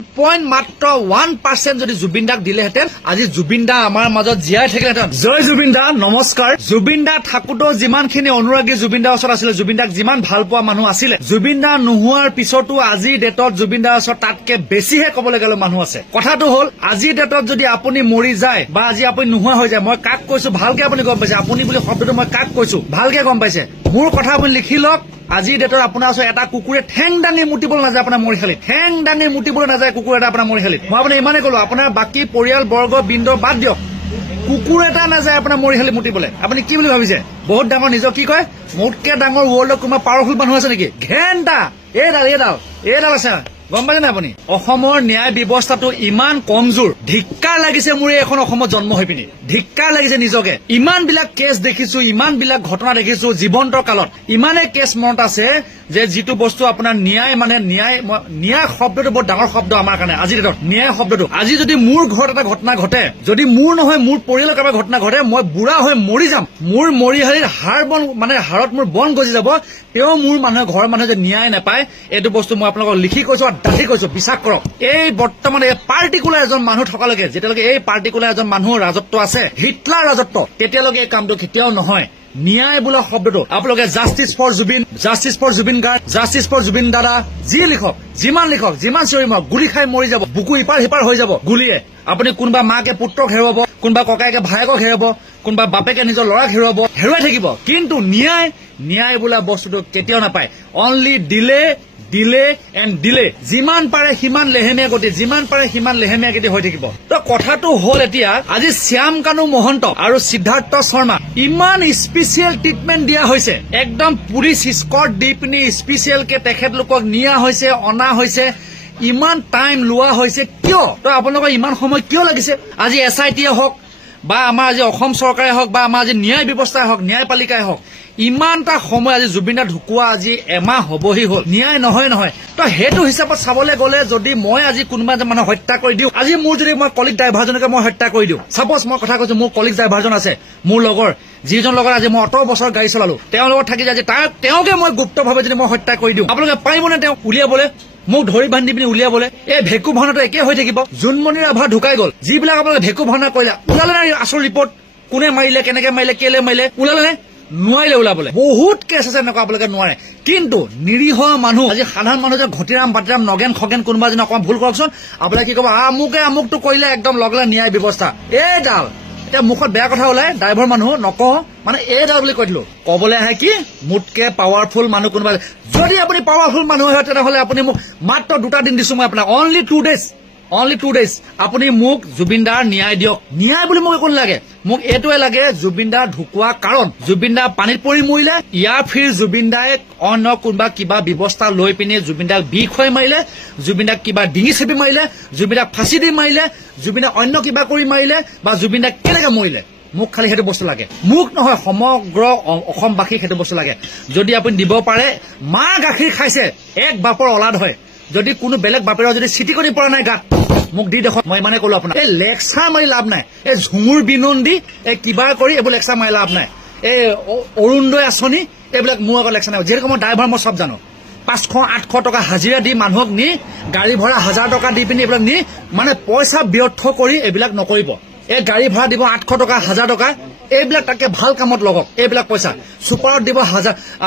Point মাত্ৰ 1% যদি জুবিন দাক দিলেহেঁতেন আজি জুবিন দা আমাৰ মাজত জীয়াই থাকিলেহেঁতেন। জয় জুবিন দা, নমস্কাৰ। জুবিন দা থাকোতেও যিমানখিনি অনুৰাগী জুবিন দাৰ ওচৰত আছিলে, জুবিন দাক যিমান ভাল পোৱা মানুহ আছিলে, জুবিন দা নোহোৱাৰ পিছতো আজিৰ ডেটত জুবিন দাৰ ওচৰত তাতকে বেছিহে ক'বলৈ গ'লে মানুহ আছে। কথাটো হ'ল আজিৰ ডেটত যদি আপুনি মৰি যায় বা আজি আপুনি নোহোৱা হৈ যায়, মই কাক কৈছো ভালকে আপুনি গম পাইছে। আপুনি বুলি শব্দটো মই কাক কৈছো ভালকে গম পাইছে। মোৰ কথা আপুনি লিখি লওক। আজিৰ ডেটত আপোনাৰ ওচৰত এটা কুকুৰে ঠেং দাঙি মুতিবলৈ নাযায় আপোনাৰ মৰিশালীত, ঠেং দাঙি মুতিবলৈ নাযায় কুকুৰ এটা আপোনাৰ মৰিশালীত। মই আপোনাক ইমানেই ক'লো, আপোনাৰ বাকী পৰিয়াল বৰ্গ বৃন্দ বাদ দিয়ক, কুকুৰ এটা নাযায় আপোনাৰ মৰিশালী মুতিবলৈ। আপুনি কি বুলি ভাবিছে? বহুত ডাঙৰ নিজক কি কয়, মোতকে ডাঙৰ ৱৰ্ল্ডত কোনোবা পাৱাৰফুল মানুহ আছে নেকি? ঘেণ্টা এইডাল আছে, গম পাইছে নে আপুনি? অসমৰ ন্যায় ব্যৱস্থাটো ইমান কমজোৰ, ধিক্কাৰ লাগিছে মোৰ এখন অসমত জন্ম হৈ পিনি, ধিক্কাৰ লাগিছে নিজকে। ইমান বিলাক কেছ দেখিছো, ইমান বিলাক ঘটনা দেখিছো জীৱন্ত কালত, ইমানে কেছ মনত আছে যে যিটো বস্তু আপোনাৰ ন্যায় মানে ন্যায় শব্দটো বৰ ডাঙৰ শব্দ আমাৰ কাৰণে আজিৰ ডেটত। ন্যায় শব্দটো আজি যদি মোৰ ঘৰত এটা ঘটনা ঘটে, যদি মোৰ নহয় মোৰ পৰিয়ালৰ কাৰোবাৰ ঘটনা ঘটে, মই বুঢ়া হৈ মৰি যাম, মোৰ মৰিশালীৰ হাড়ত মোৰ বন গজি যাব, তেওঁ মোৰ মানুহে ঘৰৰ মানুহে যে ন্যায় নাপায়, এইটো বস্তু মই আপোনালোকক লিখি কৈছো আৰু ডাঠি কৈছো, বিশ্বাস কৰক। এই বৰ্তমান এই পাৰ্টিকুলাৰ এজন মানুহ থকালৈকে, যেতিয়ালৈকে এই পাৰ্টিকুলাৰ এজন মানুহৰ ৰাজত্ব আছে, হিটলাৰ ৰাজত্ব, তেতিয়ালৈকে এই কামটো কেতিয়াও নহয়। ন্যায় বোলা শব্দটো আপোনালোকে justice for Zubeen, justice for Zubeen Garg, justice for Zubeen দাদা, যি লিখক, যিমান চিঞৰি মাৰক, গুলি খাই মৰি যাব, বুকু ইপাৰ সিপাৰ হৈ যাব গুলিয়ে। আপুনি কোনোবা মাকে পুত্ৰক হেৰুৱাব, কোনোবা ককায়েকে ভায়েকক হেৰুৱাব, কোনোবা বাপেকে নিজৰ ল'ৰাক হেৰুৱাই থাকিব, কিন্তু ন্যায় বোলা বস্তুটো কেতিয়াও নাপায়। Only delay and delay. যিমান পাৰে সিমান লেহেমীয়া গতি হৈ থাকিব। তো কথাটো হ'ল এতিয়া আজি শ্যাম কানু মহন্ত আৰু সিদ্ধাৰ্থ শৰ্মা ইমান স্পেচিয়েল ট্ৰিটমেণ্ট দিয়া হৈছে, একদম পুলিচ স্কট দি পিনি স্পেচিয়েলকে তেখেতলোকক নিয়া হৈছে, অনা হৈছে, ইমান টাইম লোৱা হৈছে কিয়? তো আপোনালোকৰ ইমান সময় কিয় লাগিছে? আজি SIT হওক বা আমাৰ আজি অসম চৰকাৰে হওক বা আমাৰ আজি ন্যায় ব্যৱস্থাই হওক, ন্যায়পালিকাই হওক, ইমানটা সময় আজি জুবিন দা ঢুকুৱা আজি এমাহ হবহি হ'ল, ন্যায় নহয়। তো সেইটো হিচাপত চাবলৈ গ'লে যদি মই আজি কোনোবা এজন মানুহ হত্যা কৰি দিওঁ, আজি মোৰ যদি মই কলিগ ড্ৰাইভাৰজনকে মই হত্যা কৰি দিওঁ, চাপজ মই কথা কৈছো, মোৰ কলিগ ড্ৰাইভাৰজন আছে, মোৰ লগৰ, যিজন লগত আজি মই 18 বছৰ গাড়ী চলালো, তেওঁৰ লগত থাকি আজি তেওঁকে মই গুপ্তভাৱে যদি মই হত্যা কৰি দিওঁ, আপোনালোকে পাৰিবনে তেওঁ উলিয়াবলৈ, মোক ধৰি বান্ধি পিনি উলিয়াবলৈ? এই ভেকু ভাওনাটো একে হৈ থাকিব। জোনমণি ৰাভা ঢুকাই গ'ল, যিবিলাক আপোনালোকে ভেকু ভাওনা কৰিলে, ওলালে নাই আচল ৰিপৰ্ট? কোনে মাৰিলে, কেনেকে মাৰিলে, কেলে মাৰিলে, ওলালে নে? নোৱাৰিলে ওলাবলৈ। বহুত কেছ আছে এনেকুৱা, আপোনালোকে নোৱাৰে। কিন্তু নিৰীহ মানুহ, আজি সাধাৰণ মানুহ যে ঘটিৰাম বাতিৰাম নগেন খগেন কোনোবা যেন অকমান ভুল কৰকচোন, আপোনালোকে কি ক'ব, আমুকটো কৰিলে একদম লগলে ন্যায় ব্যৱস্থা। এইডাল এতিয়া মুখত বেয়া কথা ওলাই, ড্ৰাইভাৰ মানুহ নকওঁ মানে এইডাল বুলি কৈ দিলো। ক'বলৈ আহে কি মোতকে পাৱাৰফুল মানুহ কোনোবা। যদি আপুনি পাৱাৰফুল মানুহ হয় তেনেহ'লে আপুনি মোক মাত্ৰ 2টা দিন দিছো মই আপোনাক, অনলি 2 days আপুনি মোক জুবিন দাৰ ন্যায় দিয়ক। ন্যায় বুলি মোক একো নালাগে, মোক এইটোৱে লাগে জুবিন দা ঢুকুৱা কাৰণ, জুবিন দা পানীত পৰি মৰিলে, ইয়াৰ ফিৰ জুবিন দাই অন্য কোনোবা কিবা ব্যৱস্থা লৈ পিনে জুবিন দাক বিষ খুৱাই মাৰিলে, জুবিন দাক কিবা ডিঙি চেপি মাৰিলে, জুবিন দাক ফাঁচি দি মাৰিলে, জুবিন দাক অন্য কিবা কৰি মাৰিলে, বা জুবিন দাক কেনেকে মৰিলে, মোক খালি সেইটো বস্তু লাগে। মোক নহয়, সমগ্ৰ অসমবাসীক সেইটো বস্তু লাগে। যদি আপুনি দিব পাৰে, মা গাখীৰ খাইছে, এক বাপৰ অলাদ হয়, যদি কোনো বেলেগ বাপেৰৰ যদি চিটি কৰি পৰা নাই গাত, মোক দি দেখক। মই ইমানে ক'লো আপোনাক, এই লেকচাৰ মাৰি লাভ নাই, এই ঝুমুৰ বিনন দি এই কিবা কৰি এইবোৰ লেকচাৰ মাৰি লাভ নাই। এই অৰুণোদয় আঁচনি এইবিলাক মোৰ আগত লেকচাৰ নাই। যিহেতু মই ড্ৰাইভাৰ, মই চব জানো। 500-800 টকা হাজিৰা দি মানুহক নি, গাড়ী ভাড়া 1000 টকা দি পিনি এইবিলাক নি মানে পইচা ব্যৰ্থ কৰি এইবিলাক নকৰিব। এই গাড়ী ভাড়া দিব 800 টকা 1000 টকা, এইবিলাক তাকে ভাল কামত লগাওক। এইবিলাক পইচা ছুপাৰত দিব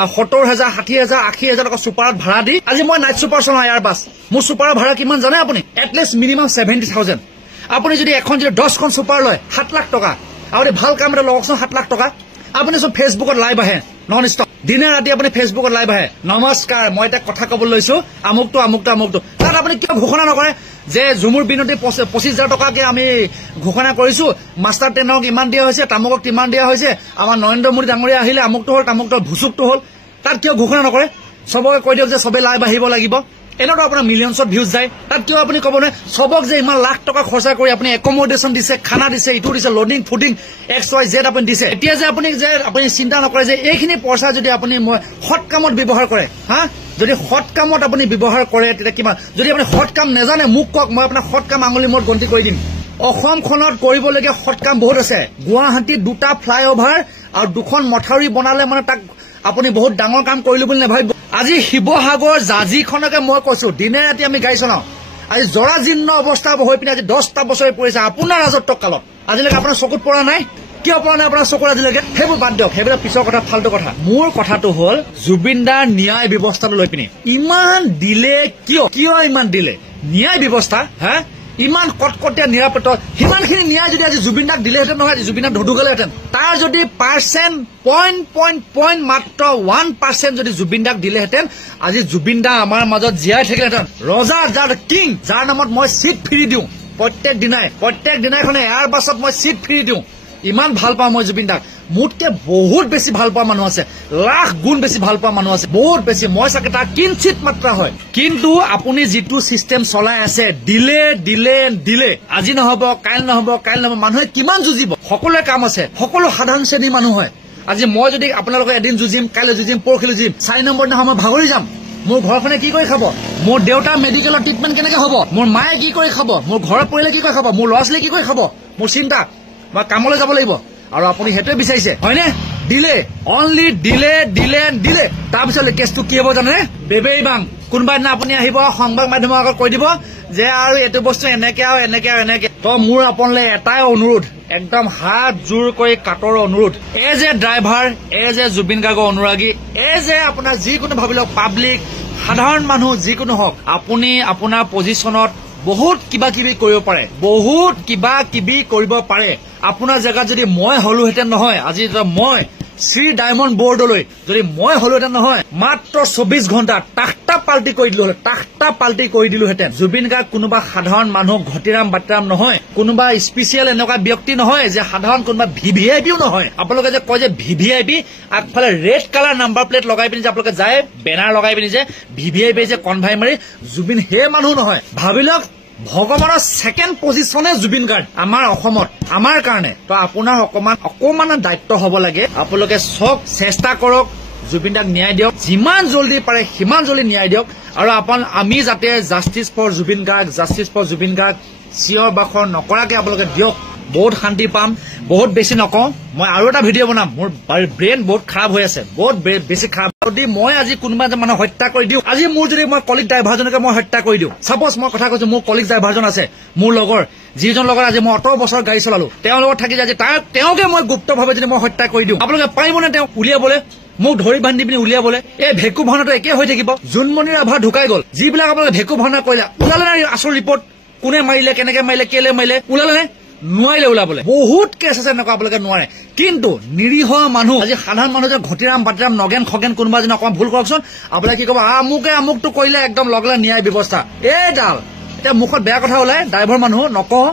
70,000 60,000 80,000 টকা ছুপাৰত ভাড়া দি, আজি মই নাইট ছুপাৰ চলাওঁ এয়াৰ বাছ, মোৰ ছুপাৰৰ ভাড়া কিমান জানে আপুনি? At least minimum 70,000। আপুনি যদি এখন যদি 10খন ছুপাৰ লয় 7 লাখ টকা, আপুনি ভাল কাম এটা লগাওকচোন 7 লাখ টকা। আপুনি চব ফেচবুকত লাইভ আহে নন ষ্টপ, দিনে ৰাতি আপুনি ফেচবুকত লাইভ আহে, নমস্কাৰ মই এটা কথা ক'বলৈ লৈছো, আমুকটো তাত আপুনি কিয় ঘোষণা নকৰে যে ঝুমুৰ বিনতি 25,000 টকাকে আমি ঘোষণা কৰিছো, মাষ্টাৰ ট্ৰেইনক ইমান দিয়া হৈছে, তামুকক কিমান দিয়া হৈছে, আমাৰ নৰেন্দ্ৰ মোদী ডাঙৰীয়া আহিলে আমুকটো হ'ল, তামুকটো হ'ল, ভুচুকটো হ'ল, তাত কিয় ঘোষণা নকৰে? চবকে কৈ দিয়ক যে চবে লাইভ আহিব লাগিব, এনেতো আপোনাৰ মিলিয়নছত ভিউজ যায়। তাত কিয় আপুনি ক'ব নে চবক যে ইমান লাখ টকা খৰচা কৰি আপুনি একমডেশ্যন দিছে, খানা দিছে, ইটো দিছে, লডিং ফুডিং XYZ আপুনি দিছে, এতিয়া যে আপুনি চিন্তা নকৰে যে এইখিনি পইচা যদি আপুনি সৎ কামত ব্যৱহাৰ কৰে, যদি সৎ কামত আপুনি ব্যৱহাৰ কৰে তেতিয়া কিমান, যদি আপুনি সৎ কাম নাজানে মোক কওক, মই আপোনাক সৎ কাম আঙুলি মূৰত গন্তি কৰি দিম। অসমখনত কৰিবলগীয়া সৎ কাম বহুত আছে। গুৱাহাটীত 2টা ফ্লাইঅভাৰ আৰু 2খন মথাউৰি বনালে মানে তাক আপুনি বহুত ডাঙৰ কাম কৰিলো বুলি নাভাবিব। আজি শিৱসাগৰ জাজিখনকে মই কৈছো, দিনে ৰাতি আমি গাড়ী চলাওঁ, আজি জৰাজীৰ্ণ অৱস্থা হৈ পিনে আজি 10টা বছৰ পৰিছে আপোনাৰ ৰাজত্ব কালত আজিলৈকে আপোনাৰ চকুত পৰা নাই কিয় পৰা নাই আপোনাৰ চকুত আজিলৈকে সেইবোৰ বাদ দিয়ক সেইবিলাক পিছৰ কথা ফাল্টু কথা মোৰ কথাটো হ'ল জুবিন দাৰ ন্যায় ব্যৱস্থাটো লৈ পিনে ইমান দিলে কিয় ইমান দিলে ন্যায় ব্যৱস্থা হা ইমান কটকটীয়া নিৰাপত্তা সিমানখিনি ন্যায় যদি আজি জুবিন দাক দিলেহেঁতেন নহয় জুবিন দাক ধুধুকালেহেঁতেন তাৰ যদি পাৰ্চেণ্ট পইণ্ট মাত্ৰ 1% যদি জুবিন দাক দিলেহেঁতেন আজি জুবিন দা আমাৰ মাজত জীয়াই থাকিলেহেঁতেন ৰজা যাৰ কিং যাৰ নামত মই চিট ফ্ৰী দিওঁ প্ৰত্যেক দিনাইখনে ইয়াৰ পাছত মই চিট ফ্ৰী দিওঁ ইমান ভাল পাওঁ মই জুবিন দাক মোতকে বহুত বেছি ভাল পোৱা মানুহ আছে লাখ গুণ বেছি ভাল পোৱা মানুহ আছে বহুত বেছি মই চাগে তাৰ কিঞ্চিত মাত্ৰা হয় কিন্তু আপুনি যিটো চিষ্টেম চলাই আছে দিলে আজি নহব কাইল নহব মানুহে কিমান যুঁজিব সকলোৰে কাম আছে সকলো সাধাৰণ শ্ৰেণীৰ মানুহ হয় আজি মই যদি আপোনালোকে এদিন যুঁজিম কাইলৈ যুঁজিম পৰহিলৈ যুঁজিম 4 নম্বৰ দিনা মই ভাগৰি যাম মোৰ ঘৰখনে কি কৰি খাব মোৰ দেউতা মেডিকেলৰ ট্ৰিটমেণ্ট কেনেকে হ'ব মোৰ মায়ে কি কৰি খাব মোৰ ঘৰৰ পৰিয়ালে কি কৰি খাব মোৰ ল'ৰা ছোৱালী কি কৰি খাব মোৰ চিন্তা মই কামলৈ যাব লাগিব আৰু আপুনি সেইটোৱে বিচাৰিছে হয়নে দিলে অনলি দিলে তাৰপিছত কেছটো কি হ'ব জানে বেবেই বাং কোনোবা দিনা আপুনি আহিব সংবাদ মাধ্যমৰ আগত কৈ দিব যে আৰু এইটো বস্তু এনেকে তো মোৰ আপোনালৈ এটাই অনুৰোধ একদম হাত জোৰ কৰি কাটৰ অনুৰোধ এই যে ড্ৰাইভাৰ এই যে জুবিন গাৰ্গৰ অনুৰাগী এই যে আপোনাৰ যিকোনো ভাবি লওক পাব্লিক সাধাৰণ মানুহ যিকোনো হওক আপুনি আপোনাৰ পজিশ্যনত বহুত কিবা কিবি কৰিব পাৰে আপোনাৰ জেগাত যদি মই হলোহেঁতেন নহয় আজি মই শ্ৰী ডায়মণ্ড বৰ্ডলৈ যদি মই হলোহেঁতেন নহয় মাত্ৰ 24 ঘণ্টা টাকটা পাল্টি কৰি দিলোহেঁতেন জুবিন গাৰ্গ কোনোবা সাধাৰণ মানুহ ঘটিৰাম বাতিৰাম নহয় কোনোবা স্পেচিয়েল এনেকুৱা ব্যক্তি নহয় যে সাধাৰণ কোনোবা ভিভিআইপিও নহয় আপোনালোকে যে কয় যে ভিভিআইপি আগফালে ৰেড কালাৰ নাম্বাৰ প্লেট লগাই পিনি যে আপোনালোকে যায় বেনাৰ লগাই পিনি যে ভিভিআইপি যে কনভাই মাৰি জুবিন সেই মানুহ নহয় ভাবি লওক ভগৱানৰ ছেকেণ্ড পজিশ্যনে জুবিন গাৰ্গ আমাৰ অসমত আমাৰ কাৰণে তো আপোনাৰ অকমান দায়িত্ব হ'ব লাগে আপোনালোকে চব চেষ্টা কৰক জুবিন দাক ন্যায় দিয়ক যিমান জলদি পাৰে সিমান জলদি ন্যায় দিয়ক আৰু আমি যাতে জাষ্টিছ ফৰ জুবিন গাৰ্গ চিঞৰ বাখৰ নকৰাকে আপোনালোকে দিয়ক বহুত শান্তি পাম বহুত বেছি নকওঁ মই আৰু এটা ভিডিঅ' বনাম মোৰ ব্ৰেইন বহুত খাৰাপ হৈ আছে বহুত বেছি খাৰাপ যদি মই আজি কোনোবা যে মানুহ হত্যা কৰি দিওঁ আজি মোৰ যদি মই কলিগ ড্ৰাইভাৰজনকে মই হত্যা কৰি দিওঁ চাপ'জ মই কথা কৈছো মোৰ কলিগ ড্ৰাইভাৰজন আছে মোৰ লগৰ যিজন লগত আজি মই 18 বছৰ গাড়ী চলালো তেওঁৰ লগত থাকি আজি তেওঁকে মই গুপ্তভাৱে যদি মই হত্যা কৰি দিওঁ আপোনালোকে পাৰিবনে তেওঁ উলিয়াবলৈ মোক ধৰি বান্ধি পিনি উলিয়াবলৈ এই ভেকু ভাওনাটো একে হৈ থাকিব জোনমণি ৰাভা ঢুকাই গ'ল যিবিলাক আপোনালোকে ভেকু ভাওনা কৰিলে ওলালে নাই আচল ৰিপৰ্ট কোনে মাৰিলে কেনেকে মাৰিলে কেলে মাৰিলে ওলালে নে নোৱাৰিলে ওলাবলৈ বহুত কেছ আছে এনেকুৱা আপোনালোকে নোৱাৰে কিন্তু নিৰীহ মানুহ আজি সাধাৰণ মানুহ যে ঘটিৰাম বাতিৰাম নগেন খগেন কোনোবা যেন অকণমান ভুল কৰকচোন আপোনালোকে কি ক'ব আমুকটো কৰিলে একদম লগ ন্যায় ব্যৱস্থা এইডাল এতিয়া মুখত বেয়া কথা ওলাই ড্ৰাইভাৰ মানুহ নকওঁ